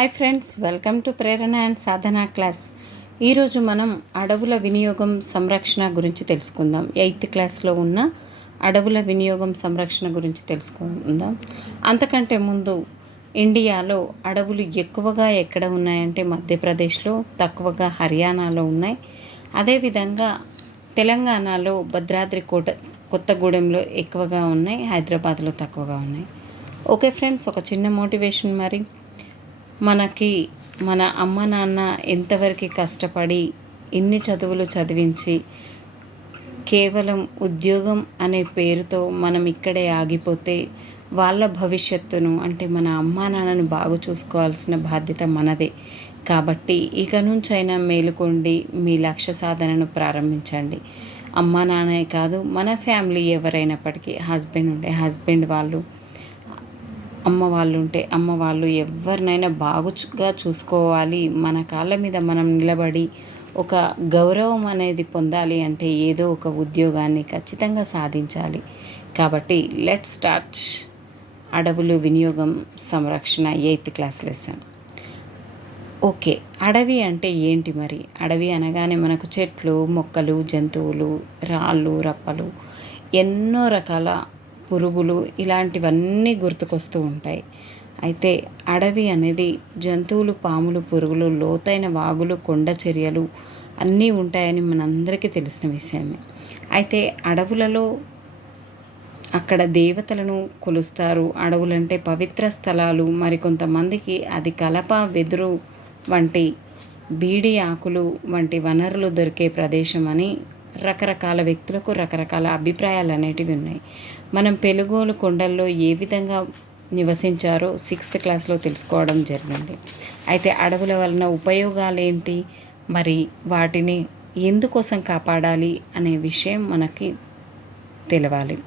Hi friends, welcome to Prerana and Sadhana class. ఈరోజు మనం అడవుల వినియోగం సంరక్షణ గురించి తెలుసుకుందాం. 8th క్లాస్లో ఉన్న అడవుల వినియోగం సంరక్షణ గురించి తెలుసుకుందాం. అంతకంటే ముందు ఇండియాలో అడవులు ఎక్కువగా ఎక్కడ ఉన్నాయంటే మధ్యప్రదేశ్లో, తక్కువగా హర్యానాలో ఉన్నాయి. అదేవిధంగా తెలంగాణలో భద్రాద్రి కొత్తగూడెంలో ఎక్కువగా ఉన్నాయి, హైదరాబాద్లో తక్కువగా ఉన్నాయి. ఓకే ఫ్రెండ్స్, ఒక చిన్న మోటివేషన్. మరి మనకి మన అమ్మ నాన్న ఎంతవరకు కష్టపడి ఇన్ని చదువులు చదివించి కేవలం ఉద్యోగం అనే పేరుతో మనం ఇక్కడే ఆగిపోతే వాళ్ళ భవిష్యత్తును అంటే మన అమ్మా నాన్నను బాగా చూసుకోవాల్సిన బాధ్యత మనదే. కాబట్టి ఇక నుంచైనా మేలుకోండి, మీ లక్ష్య సాధనను ప్రారంభించండి. అమ్మా నాన్నే కాదు, మన ఫ్యామిలీ ఎవరైనప్పటికీ, హస్బెండ్ వాళ్ళు, అమ్మ వాళ్ళు ఉంటే అమ్మ వాళ్ళు ఎవరినైనా బాగుగా చూసుకోవాలి. మన కాళ్ళ మీద మనం నిలబడి ఒక గౌరవం అనేది పొందాలి అంటే ఏదో ఒక ఉద్యోగాన్ని ఖచ్చితంగా సాధించాలి. కాబట్టి లెట్స్ స్టార్ట్ అడవులు వినియోగం సంరక్షణ 8th క్లాస్ లెసన్. ఓకే, అడవి అంటే ఏంటి మరి? అడవి అనగానే మనకు చెట్లు, మొక్కలు, జంతువులు, రాళ్ళు, రప్పలు, ఎన్నో రకాల పురుగులు, ఇలాంటివన్నీ గుర్తుకొస్తూ ఉంటాయి. అయితే అడవి అనేది జంతువులు, పాములు, పురుగులు, లోతైన వాగులు, కొండ చర్యలు అన్నీ ఉంటాయని మనందరికీ తెలిసిన విషయమే. అయితే అడవులలో అక్కడ దేవతలను కొలుస్తారు. అడవులంటే పవిత్ర స్థలాలు. మరికొంతమందికి అది కలప, వెదురు వంటి బీడి ఆకులు వంటి వనరులు దొరికే ప్రదేశం అని రకరకాల వ్యక్తులకు రకరకాల అభిప్రాయాలు అనేటివి ఉన్నాయి. మనం పెలుగోలు కొండల్లో ఏ విధంగా నివసించారో 6th క్లాస్లో తెలుసుకోవడం జరిగింది. అయితే అడవుల వలన ఉపయోగాలు ఏంటి, మరి వాటిని ఎందుకోసం కాపాడాలి అనే విషయం మనకి తెలవాలి.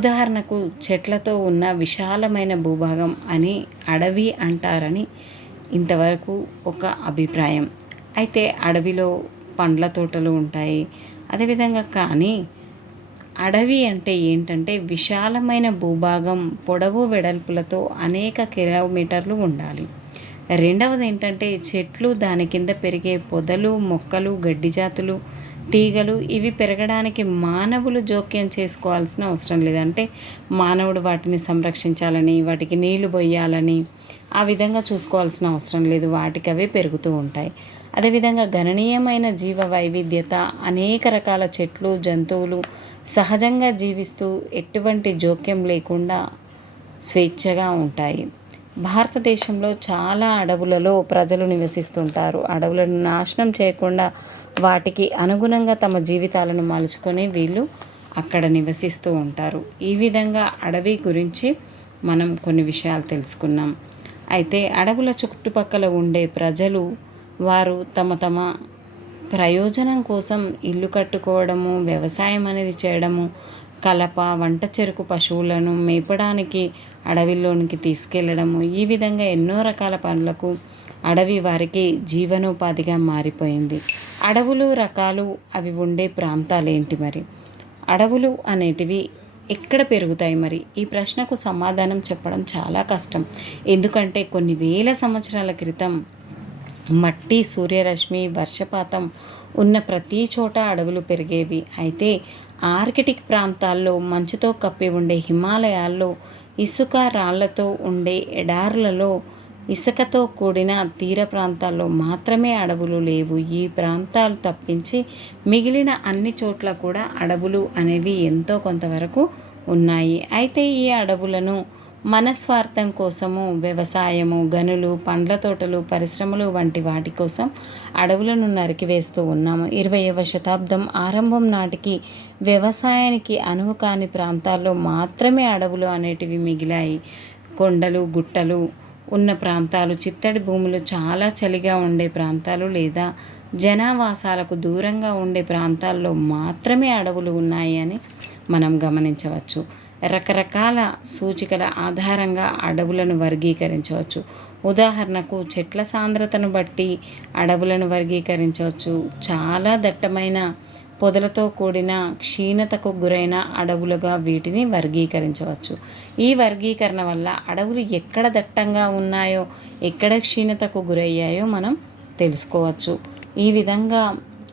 ఉదాహరణకు, చెట్లతో ఉన్న విశాలమైన భూభాగం అని అడవి అంటారని ఇంతవరకు ఒక అభిప్రాయం. అయితే అడవిలో పండ్ల తోటలు ఉంటాయి. అదేవిధంగా కానీ అడవి అంటే ఏంటంటే విశాలమైన భూభాగం, పొడవు వెడల్పులతో అనేక కిలోమీటర్లు ఉండాలి. రెండవది ఏంటంటే చెట్లు, దాని కింద పెరిగే పొదలు, మొక్కలు, గడ్డి జాతులు, తీగలు, ఇవి పెరగడానికి మానవులు జోక్యం చేసుకోవాల్సిన అవసరం లేదంటే మానవుడు వాటిని సంరక్షించాలని, వాటికి నీళ్లు పోయాలని ఆ విధంగా చూసుకోవాల్సిన అవసరం లేదు. వాటికి అవే పెరుగుతూ ఉంటాయి. అదేవిధంగా గణనీయమైన జీవ వైవిధ్యత, అనేక రకాల చెట్లు, జంతువులు సహజంగా జీవిస్తూ ఎటువంటి జోక్యం లేకుండా స్వేచ్ఛగా ఉంటాయి. భారతదేశంలో చాలా అడవులలో ప్రజలు నివసిస్తుంటారు. అడవులను నాశనం చేయకుండా వాటికి అనుగుణంగా తమ జీవితాలను మలుచుకొని వీళ్ళు అక్కడ నివసిస్తూ ఉంటారు. ఈ విధంగా అడవి గురించి మనం కొన్ని విషయాలు తెలుసుకున్నాం. అయితే అడవుల చుట్టుపక్కల ఉండే ప్రజలు వారు తమ ప్రయోజనం కోసం ఇల్లు కట్టుకోవడము, వ్యవసాయం అనేది చేయడము, కలప, వంట చెరుకు పశువులను మేపడానికి అడవిలోనికి తీసుకెళ్లడము, ఈ విధంగా ఎన్నో రకాల పనులకు అడవి వారికి జీవనోపాధిగా మారిపోయింది. అడవులు రకాలు, అవి ఉండే ప్రాంతాలు ఏంటి మరి? అడవులు అనేటివి ఎక్కడ పెరుగుతాయి మరి? ఈ ప్రశ్నకు సమాధానం చెప్పడం చాలా కష్టం. ఎందుకంటే కొన్ని వేల సంవత్సరాల క్రితం మట్టి, సూర్యరశ్మి, వర్షపాతం ఉన్న ప్రతి చోట అడవులు పెరిగేవి. అయితే ఆర్కిటిక్ ప్రాంతాల్లో, మంచుతో కప్పి ఉండే హిమాలయాల్లో, ఇసుక రాళ్లతో ఉండే ఎడారులలో, ఇసుకతో కూడిన తీర ప్రాంతాల్లో మాత్రమే అడవులు లేవు. ఈ ప్రాంతాలు తప్పించి మిగిలిన అన్ని చోట్ల కూడా అడవులు అనేవి ఎంతో కొంతవరకు ఉన్నాయి. అయితే ఈ అడవులను మన స్వార్థం కోసము వ్యవసాయము, గనులు, పండ్ల తోటలు, పరిశ్రమలు వంటి వాటి కోసం అడవులను నరికివేస్తూ ఉన్నాము. 20వ శతాబ్దం ఆరంభం నాటికి వ్యవసాయానికి అనువు కాని ప్రాంతాల్లో మాత్రమే అడవులు అనేటివి మిగిలాయి. కొండలు, గుట్టలు ఉన్న ప్రాంతాలు, చిత్తడి భూములు, చాలా చలిగా ఉండే ప్రాంతాలు లేదా జనావాసాలకు దూరంగా ఉండే ప్రాంతాల్లో మాత్రమే అడవులు ఉన్నాయి అని మనం గమనించవచ్చు. రకరకాల సూచికల ఆధారంగా అడవులను వర్గీకరించవచ్చు. ఉదాహరణకు చెట్ల సాంద్రతను బట్టి అడవులను వర్గీకరించవచ్చు. చాలా దట్టమైన పొదలతో కూడిన క్షీణతకు గురైన అడవులుగా వీటిని వర్గీకరించవచ్చు. ఈ వర్గీకరణ వల్ల అడవులు ఎక్కడ దట్టంగా ఉన్నాయో, ఎక్కడ క్షీణతకు గురయ్యాయో మనం తెలుసుకోవచ్చు. ఈ విధంగా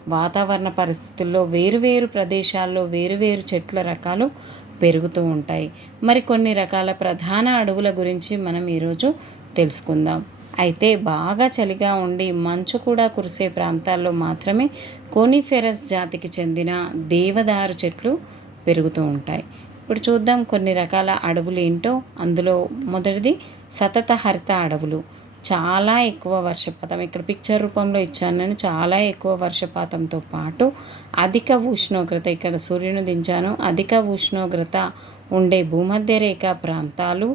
వాతావరణ పరిస్థితుల్లో వేరువేరు ప్రదేశాల్లో వేరువేరు చెట్ల రకాలు పెరుగుతూ ఉంటాయి. మరి కొన్ని రకాల ప్రధాన అడవుల గురించి మనం ఈరోజు తెలుసుకుందాం. అయితే బాగా చలిగా ఉండి మంచు కూడా కురిసే ప్రాంతాల్లో మాత్రమే కోనిఫెరస్ జాతికి చెందిన దేవదారు చెట్లు పెరుగుతూ ఉంటాయి. ఇప్పుడు చూద్దాం కొన్ని రకాల అడవులు ఏంటో. అందులో మొదటిది సతత హరిత అడవులు. చాలా ఎక్కువ వర్షపాతం, ఇక్కడ పిక్చర్ రూపంలో ఇచ్చాను నేను, చాలా ఎక్కువ వర్షపాతంతో పాటు అధిక ఉష్ణోగ్రత, ఇక్కడ సూర్యుని దించాను, అధిక ఉష్ణోగ్రత ఉండే భూమధ్య రేఖ ప్రాంతాలు,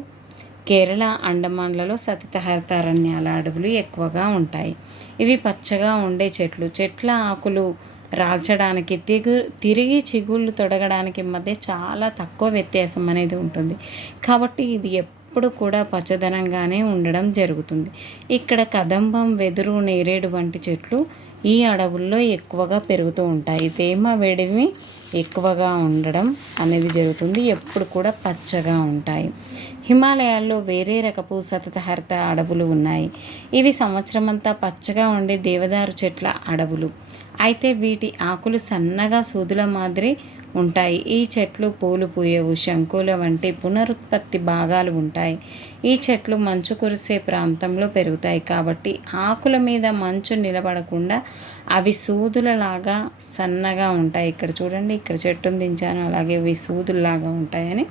కేరళ, అండమాన్లలో సతత హరితారణ్యాల అడవులు ఎక్కువగా ఉంటాయి. ఇవి పచ్చగా ఉండే చెట్లు. చెట్ల ఆకులు రాల్చడానికి తిరిగి చిగుళ్ళు తొడగడానికి మధ్య చాలా తక్కువ వ్యత్యాసం అనేది ఉంటుంది. కాబట్టి ఇది ఎప్పుడు కూడా పచ్చదనంగానే ఉండడం జరుగుతుంది. ఇక్కడ కదంబం, వెదురు, నేరేడు వంటి చెట్లు ఈ అడవుల్లో ఎక్కువగా పెరుగుతూ ఉంటాయి. తేమ, వేడిమి ఎక్కువగా ఉండడం అనేది జరుగుతుంది. ఎప్పుడు కూడా పచ్చగా ఉంటాయి. హిమాలయాల్లో వేరే రకపు సతత హరిత అడవులు ఉన్నాయి. ఇవి సంవత్సరమంతా పచ్చగా ఉండే దేవదారు చెట్ల అడవులు. అయితే వీటి ఆకులు సన్నగా సూదుల మాదిరి ఉంటాయి. ఈ చెట్లు పూలు పూయవు, శంకుల వంటి పునరుత్పత్తి భాగాలు ఉంటాయి. ఈ చెట్లు మంచు కురిసే ప్రాంతంలో పెరుగుతాయి కాబట్టి ఆకుల మీద మంచు నిలబడకుండా అవి సూదులలాగా సన్నగా ఉంటాయి. ఇక్కడ చూడండి, ఇక్కడ చెట్టును దించాను, అలాగే ఇవి సూదుల్లాగా ఉంటాయని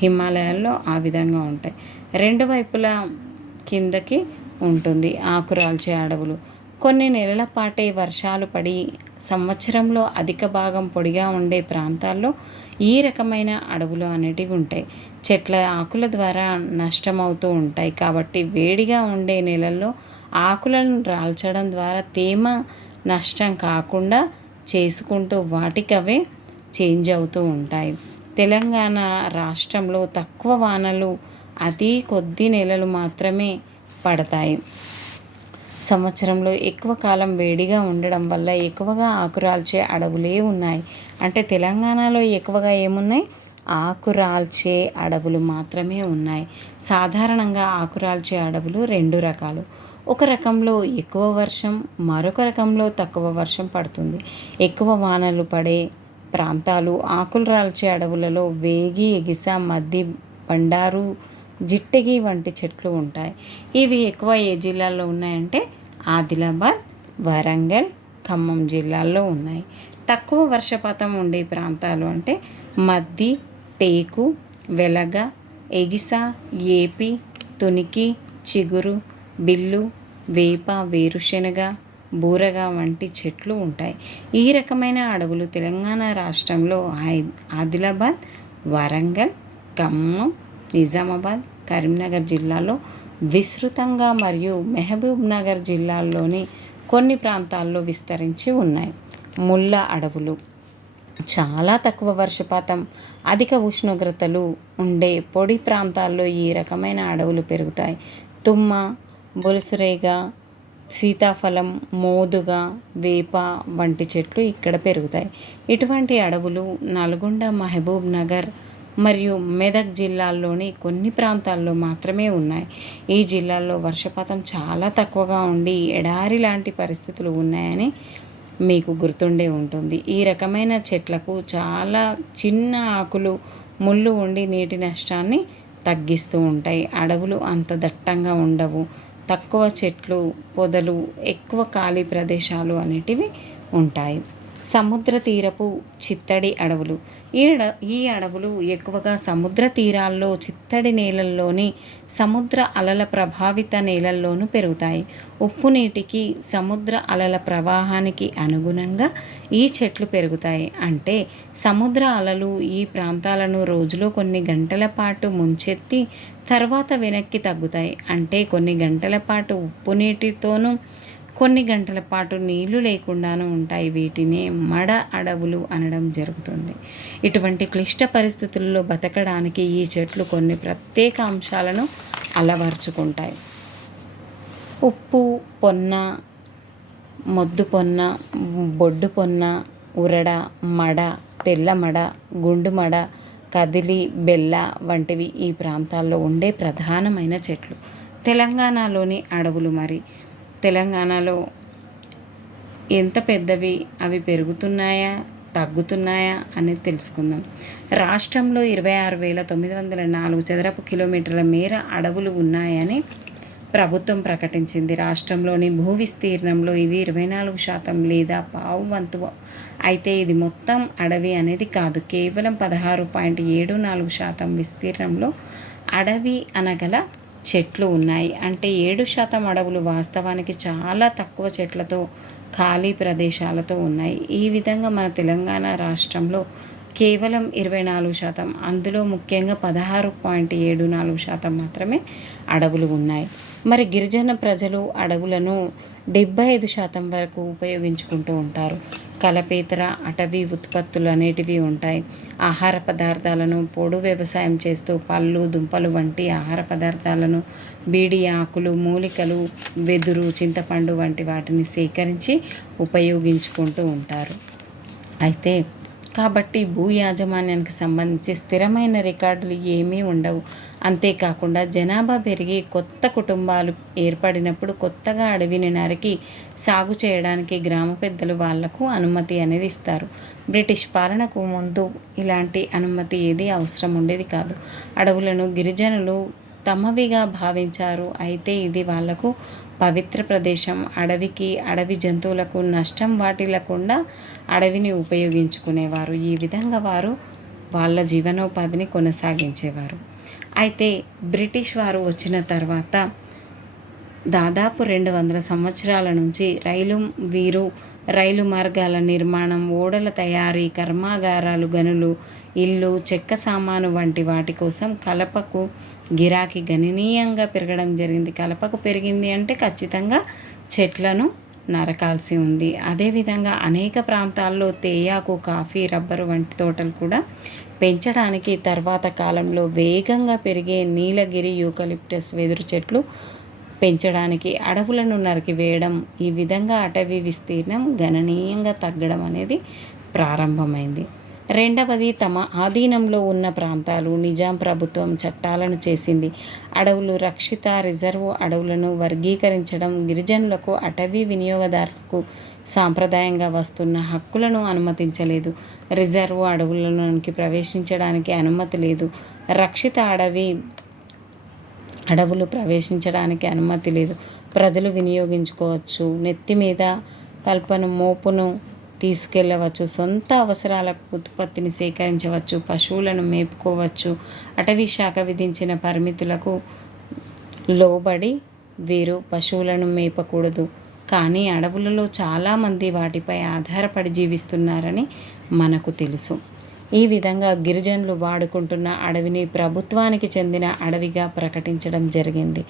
హిమాలయాల్లో ఆ విధంగా ఉంటాయి. రెండు వైపులా కిందకి ఉంటుంది ఆకురాల్చే అడవులు. కొన్ని నెలల పాటే వర్షాలు పడి సంవత్సరంలో అధిక భాగం పొడిగా ఉండే ప్రాంతాల్లో ఈ రకమైన అడవులు అనేటివి ఉంటాయి. చెట్ల ఆకుల ద్వారా నష్టమవుతూ ఉంటాయి కాబట్టి వేడిగా ఉండే నెలల్లో ఆకులను రాల్చడం ద్వారా తేమ నష్టం కాకుండా చేసుకుంటూ వాటికవే చేంజ్ అవుతూ ఉంటాయి. తెలంగాణ రాష్ట్రంలో తక్కువ వానలు, అతి కొద్ది నెలలు మాత్రమే పడతాయి. సంవత్సరంలో ఎక్కువ కాలం వేడిగా ఉండడం వల్ల ఎక్కువగా ఆకురాల్చే అడవులే ఉన్నాయి. అంటే తెలంగాణలో ఎక్కువగా ఏమున్నాయి? ఆకురాల్చే అడవులు మాత్రమే ఉన్నాయి. సాధారణంగా ఆకురాల్చే అడవులు రెండు రకాలు. ఒక రకంలో ఎక్కువ వర్షం, మరొక రకంలో తక్కువ వర్షం పడుతుంది. ఎక్కువ వానలు పడే ప్రాంతాలు ఆకులు రాల్చే అడవులలో వేగి, ఎగిస, మద్ది, బండారు, జిట్టగి వంటి చెట్లు ఉంటాయి. ఇవి ఎక్కువ ఏ జిల్లాల్లో ఉన్నాయంటే ఆదిలాబాద్, వరంగల్, ఖమ్మం జిల్లాల్లో ఉన్నాయి. తక్కువ వర్షపాతం ఉండే ప్రాంతాలు అంటే మద్ది, టేకు, వెలగ, ఎగిస, ఏపి, తునికి, చిగురు, బిల్లు, వేప, వేరుశెనగ, బూరగ వంటి చెట్లు ఉంటాయి. ఈ రకమైన అడవులు తెలంగాణ రాష్ట్రంలో ఆదిలాబాద్, వరంగల్, ఖమ్మం, నిజామాబాద్, కరీంనగర్ జిల్లాలో విస్తృతంగా మరియు మహబూబ్ నగర్ జిల్లాల్లోని కొన్ని ప్రాంతాల్లో విస్తరించి ఉన్నాయి. ముళ్ళ అడవులు. చాలా తక్కువ వర్షపాతం, అధిక ఉష్ణోగ్రతలు ఉండే పొడి ప్రాంతాల్లో ఈ రకమైన అడవులు పెరుగుతాయి. తుమ్మ, బొలుసురేగ, సీతాఫలం, మోదుగ, వేప వంటి చెట్లు ఇక్కడ పెరుగుతాయి. ఇటువంటి అడవులు నల్గొండ, మహబూబ్ నగర్ మరియు మెదక్ జిల్లాల్లోని కొన్ని ప్రాంతాల్లో మాత్రమే ఉన్నాయి. ఈ జిల్లాల్లో వర్షపాతం చాలా తక్కువగా ఉండి ఎడారి లాంటి పరిస్థితులు ఉన్నాయని మీకు గుర్తుండే ఉంటుంది. ఈ రకమైన చెట్లకు చాలా చిన్న ఆకులు, ముళ్ళు ఉండి నీటి నష్టాన్ని తగ్గిస్తూ ఉంటాయి. అడవులు అంత దట్టంగా ఉండవు. తక్కువ చెట్లు, పొదలు, ఎక్కువ ఖాళీ ప్రదేశాలు అనేటివి ఉంటాయి. సముద్ర తీరపు చిత్తడి అడవులు. ఈ అడవులు ఎక్కువగా సముద్ర తీరాల్లో, చిత్తడి నేలల్లోని, సముద్ర అలల ప్రభావిత నేలల్లోనూ పెరుగుతాయి. ఉప్పు నీటికి, సముద్ర అలల ప్రవాహానికి అనుగుణంగా ఈ చెట్లు పెరుగుతాయి. అంటే సముద్ర అలలు ఈ ప్రాంతాలను రోజులో కొన్ని గంటల పాటు ముంచెత్తి తర్వాత వెనక్కి తగ్గుతాయి. అంటే కొన్ని గంటల పాటు ఉప్పు నీటితోనూ, కొన్ని గంటల పాటు నీళ్లు లేకుండానూ ఉంటాయి. వీటినే మడ అడవులు అనడం జరుగుతుంది. ఇటువంటి క్లిష్ట పరిస్థితుల్లో బతకడానికి ఈ చెట్లు కొన్ని ప్రత్యేక అంశాలను అలవర్చుకుంటాయి. ఉప్పు పొన్న, మొద్దు పొన్న, బొడ్డు పొన్న, ఉరడ, మడ, తెల్లమడ, గుండుమడ, కదిలి, బెల్ల వంటివి ఈ ప్రాంతాల్లో ఉండే ప్రధానమైన చెట్లు. తెలంగాణలోని అడవులు మరి తెలంగాణలో ఎంత పెద్దవి, అవి పెరుగుతున్నాయా తగ్గుతున్నాయా అనేది తెలుసుకుందాం. రాష్ట్రంలో 26,904 చదరపు కిలోమీటర్ల మేర అడవులు ఉన్నాయని ప్రభుత్వం ప్రకటించింది. రాష్ట్రంలోని భూ విస్తీర్ణంలో ఇది 24% లేదా పావు వంతు. అయితే ఇది మొత్తం అడవి అనేది కాదు. కేవలం 16.74% విస్తీర్ణంలో అడవి అనగల చెట్లు ఉన్నాయి. అంటే 7% అడవులు వాస్తవానికి చాలా తక్కువ చెట్లతో, ఖాళీ ప్రదేశాలతో ఉన్నాయి. ఈ విధంగా మన తెలంగాణ రాష్ట్రంలో కేవలం 24%, అందులో ముఖ్యంగా 16.74% మాత్రమే అడవులు ఉన్నాయి. మరి గిరిజన ప్రజలు అడవులను 75% వరకు ఉపయోగించుకుంటూ ఉంటారు. కలపేతర అటవీ ఉత్పత్తులు అనేటివి ఉంటాయి. ఆహార పదార్థాలను పోడు వ్యవసాయం చేస్తూ పళ్ళు, దుంపలు వంటి ఆహార పదార్థాలను, బీడి ఆకులు, మూలికలు, వెదురు, చింతపండు వంటి వాటిని సేకరించి ఉపయోగించుకుంటూ ఉంటారు. అయితే కాబట్టి భూ యాజమాన్యానికి సంబంధించి స్థిరమైన రికార్డులు ఏమీ ఉండవు. అంతేకాకుండా జనాభా పెరిగి కొత్త కుటుంబాలు ఏర్పడినప్పుడు కొత్తగా అడవిని నరికి సాగు చేయడానికి గ్రామ పెద్దలు వాళ్లకు అనుమతి అనేది ఇస్తారు. బ్రిటిష్ పాలనకు ముందు ఇలాంటి అనుమతి ఏది అవసరం ఉండేది కాదు. అడవులను గిరిజనులు తమవిగా భావించారు. అయితే ఇది వాళ్లకు పవిత్ర ప్రదేశం. అడవి జంతువులకు నష్టం వాటిల్లకుండా అడవిని ఉపయోగించుకునేవారు. ఈ విధంగా వారు వాళ్ళ జీవనోపాధిని కొనసాగించేవారు. అయితే బ్రిటిష్ వారు వచ్చిన తర్వాత దాదాపు 200 సంవత్సరాల నుంచి రైలు మార్గాల నిర్మాణం, ఓడల తయారీ, కర్మాగారాలు, గనులు, ఇల్లు, చెక్క సామాను వంటి వాటి కోసం కలపకు గిరాకీ గణనీయంగా పెరగడం జరిగింది. కలపకు పెరిగింది అంటే ఖచ్చితంగా చెట్లను నరకాల్సి ఉంది. అదేవిధంగా అనేక ప్రాంతాల్లో తేయాకు, కాఫీ, రబ్బరు వంటి తోటలు కూడా పెంచడానికి తర్వాత కాలంలో వేగంగా పెరిగే నీలగిరి, యూకలిప్టస్, వెదురు చెట్లు పెంచడానికి అడవులను నరికివేయడం, ఈ విధంగా అటవీ విస్తీర్ణం గణనీయంగా తగ్గడం అనేది ప్రారంభమైంది. రెండవది, తమ ఆధీనంలో ఉన్న ప్రాంతాలు నిజాం ప్రభుత్వం చట్టాలను చేసింది. అడవులు రక్షిత, రిజర్వ్ అడవులను వర్గీకరించడం, గిరిజనులకు, అటవీ వినియోగదారులకు సాంప్రదాయంగా వస్తున్న హక్కులను అనుమతించలేదు. రిజర్వ్ అడవులలోనికి ప్రవేశించడానికి అనుమతి లేదు. రక్షిత అడవులు ప్రవేశించడానికి అనుమతి లేదు. ప్రజలు వినియోగించుకోవచ్చు. నెత్తి మీద కల్పను మోపును తీసుకెళ్లవచ్చు. సొంత అవసరాలకు ఉత్పత్తిని సేకరించవచ్చు. పశువులను మేపుకోవచ్చు. అటవీ శాఖ విధించిన పరిమితులకు లోబడి వీరు పశువులను మేపకూడదు. కానీ అడవులలో చాలామంది వాటిపై ఆధారపడి జీవిస్తున్నారని మనకు తెలుసు. ఈ విధంగా గిరిజనులు వాడుకుంటున్న అడవిని ప్రభుత్వానికి చెందిన అడవిగా ప్రకటించడం జరిగింది.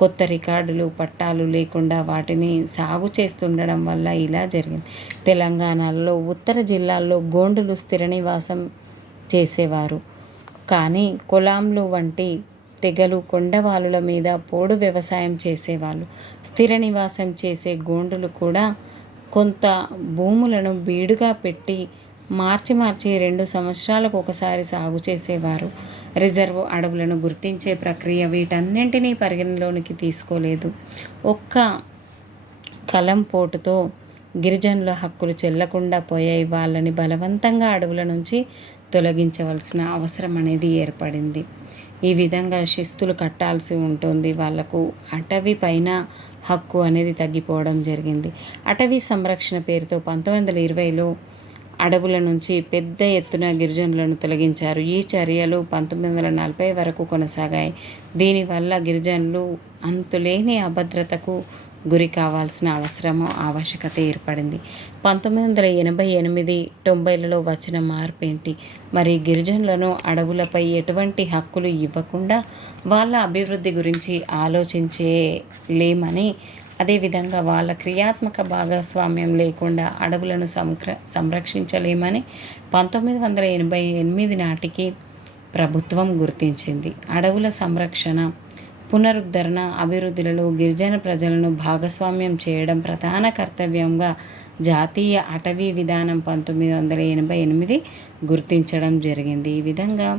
కొత్త రికార్డులు, పట్టాలు లేకుండా వాటిని సాగు చేస్తుండడం వల్ల ఇలా జరిగింది. తెలంగాణలో ఉత్తర జిల్లాల్లో గోండులు స్థిర నివాసం చేసేవారు. కానీ కొలాంలు వంటి తెగలు కొండవాలుల మీద పోడు వ్యవసాయం చేసేవాళ్ళు. స్థిర నివాసం చేసే గోండులు కూడా కొంత భూములను బీడుగా పెట్టి మార్చి 2 సంవత్సరాలకు ఒకసారి సాగు చేసేవారు. రిజర్వ్ అడవులను గుర్తించే ప్రక్రియ వీటన్నింటినీ పరిగణలోనికి తీసుకోలేదు. ఒక్క కలం పోటుతో గిరిజనుల హక్కులు చెల్లకుండా పోయాయి. వాళ్ళని బలవంతంగా అడవుల నుంచి తొలగించవలసిన అవసరం అనేది ఏర్పడింది. ఈ విధంగా శిస్తులు కట్టాల్సి ఉంటుంది. వాళ్లకు అటవీ పైన హక్కు అనేది తగ్గిపోవడం జరిగింది. అటవీ సంరక్షణ పేరుతో 1920లో అడవుల నుంచి పెద్ద ఎత్తున గిరిజనులను తొలగించారు. ఈ చర్యలు 1940 వరకు కొనసాగాయి. దీనివల్ల గిరిజనులు అంతులేని అభద్రతకు గురి కావాల్సిన ఆవశ్యకత ఏర్పడింది. 1988, 90లలో వచ్చిన మార్పేంటి? మరి గిరిజనులను అడవులపై ఎటువంటి హక్కులు ఇవ్వకుండా వాళ్ళ అభివృద్ధి గురించి ఆలోచించలేమని, అదేవిధంగా వాళ్ళ క్రియాత్మక భాగస్వామ్యం లేకుండా అడవులను సంరక్షించలేమని 1988 నాటికి ప్రభుత్వం గుర్తించింది. అడవుల సంరక్షణ పునరుద్ధరణ అభివృద్ధిలో గిరిజన ప్రజలను భాగస్వామ్యం చేయడం ప్రధాన కర్తవ్యంగా జాతీయ అటవీ విధానం 1988 గుర్తించడం జరిగింది. ఈ విధంగా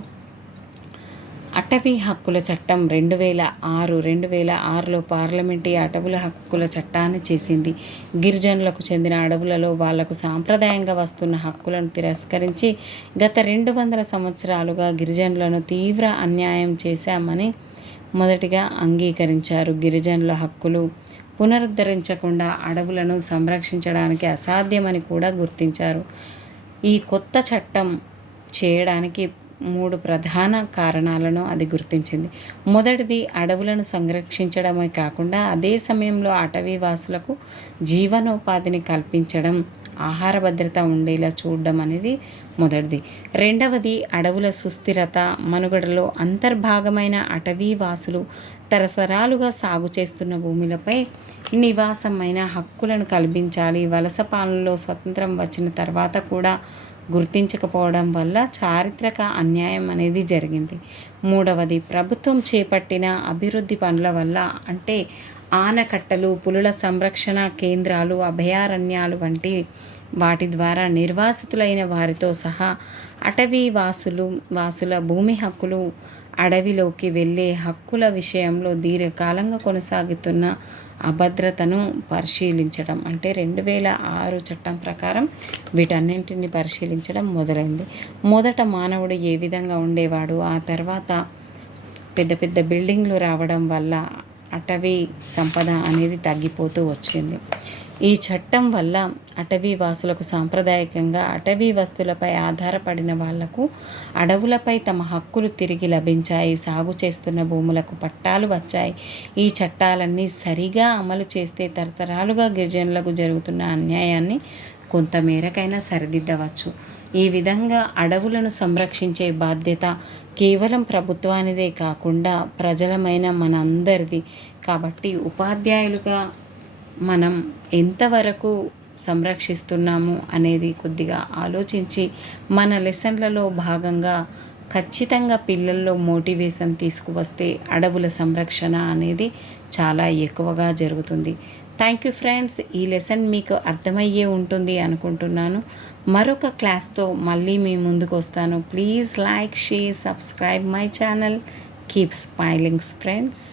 అటవీ హక్కుల చట్టం 2006లో పార్లమెంటు అటవుల హక్కుల చట్టాన్ని చేసింది. గిరిజనులకు చెందిన అడవులలో వాళ్లకు సాంప్రదాయంగా వస్తున్న హక్కులను తిరస్కరించి గత 200 సంవత్సరాలుగా గిరిజనులను తీవ్ర అన్యాయం చేశామని మొదటిగా అంగీకరించారు. గిరిజనుల హక్కులు పునరుద్ధరించకుండా అడవులను సంరక్షించడానికి అసాధ్యమని కూడా గుర్తించారు. ఈ కొత్త చట్టం చేయడానికి 3 ప్రధాన కారణాలను అది గుర్తించింది. మొదటిది, అడవులను సంరక్షించడమే కాకుండా అదే సమయంలో అటవీ వాసులకు జీవనోపాధిని కల్పించడం, ఆహార భద్రత ఉండేలా చూడడం అనేది మొదటిది. రెండవది, అడవుల సుస్థిరత మనుగడలో అంతర్భాగమైన అటవీ వాసులు తరతరాలుగా సాగు చేస్తున్న భూములపై నివాసమైన హక్కులను కల్పించాలి. వలస పాలనలో స్వతంత్రం వచ్చిన తర్వాత కూడా గుర్తించకపోవడం వల్ల చారిత్రక అన్యాయం అనేది జరిగింది. మూడవది, ప్రభుత్వం చేపట్టిన అభివృద్ధి పనుల వల్ల అంటే ఆనకట్టలు, పులుల సంరక్షణ కేంద్రాలు, అభయారణ్యాలు వంటి వాటి ద్వారా నిర్వాసితులైన వారితో సహా అటవీ వాసుల భూమి హక్కులు, అడవిలోకి వెళ్ళే హక్కుల విషయంలో దీర్ఘకాలంగా కొనసాగుతున్న అభద్రతను పరిశీలించడం అంటే 2006 చట్టం ప్రకారం వీటన్నింటిని పరిశీలించడం మొదలైంది. మొదట మానవుడు ఏ విధంగా ఉండేవాడు, ఆ తర్వాత పెద్ద పెద్ద బిల్డింగ్లు రావడం వల్ల అటవీ సంపద అనేది తగ్గిపోతూ వచ్చింది. ఈ చట్టం వల్ల అటవీ వాసులకు సాంప్రదాయకంగా అటవీ వస్తువులపై ఆధారపడిన వాళ్లకు అడవులపై తమ హక్కులు తిరిగి లభించాయి. సాగు చేస్తున్న భూములకు పట్టాలు వచ్చాయి. ఈ చట్టాలన్నీ సరిగా అమలు చేస్తే తరతరాలుగా గిరిజనులకు జరుగుతున్న అన్యాయాన్ని కొంతమేరకైనా సరిదిద్దవచ్చు. ఈ విధంగా అడవులను సంరక్షించే బాధ్యత కేవలం ప్రభుత్వానిదే కాకుండా ప్రజలమైన మనందరిది. కాబట్టి ఉపాధ్యాయులుగా మనం ఎంతవరకు సంరక్షిస్తున్నాము అనేది కొద్దిగా ఆలోచించి మన లెసన్లలో భాగంగా ఖచ్చితంగా పిల్లల్లో మోటివేషన్ తీసుకువస్తే అడవుల సంరక్షణ అనేది చాలా ఎక్కువగా జరుగుతుంది. Thank you friends. ఈ లెసన్ మీకు అర్థమయ్యే ఉంటుంది అనుకుంటున్నాను. మరొక క్లాస్తో మళ్ళీ మీ ముందుకు వస్తాను. Please like, share, subscribe my channel. Keep smiling friends.